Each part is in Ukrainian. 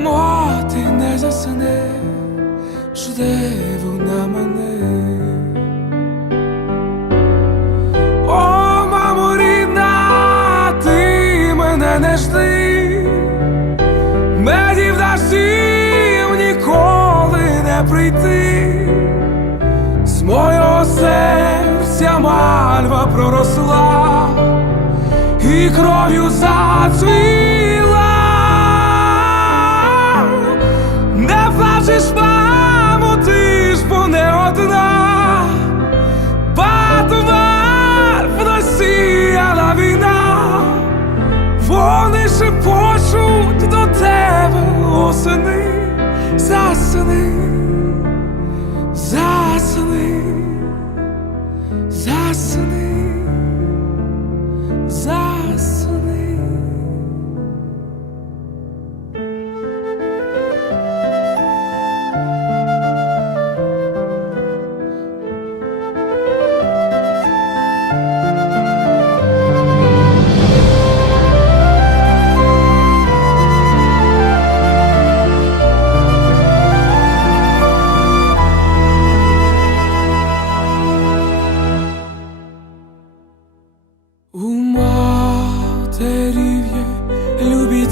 Мати не засне, жде вона мене. О, мамо рідна, ти мене не жди, медів дощів ніколи не прийти, з мого серця мальва проросла і кров'ю зацвіла. засни, засни, засни,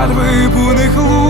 Мальви буних лук,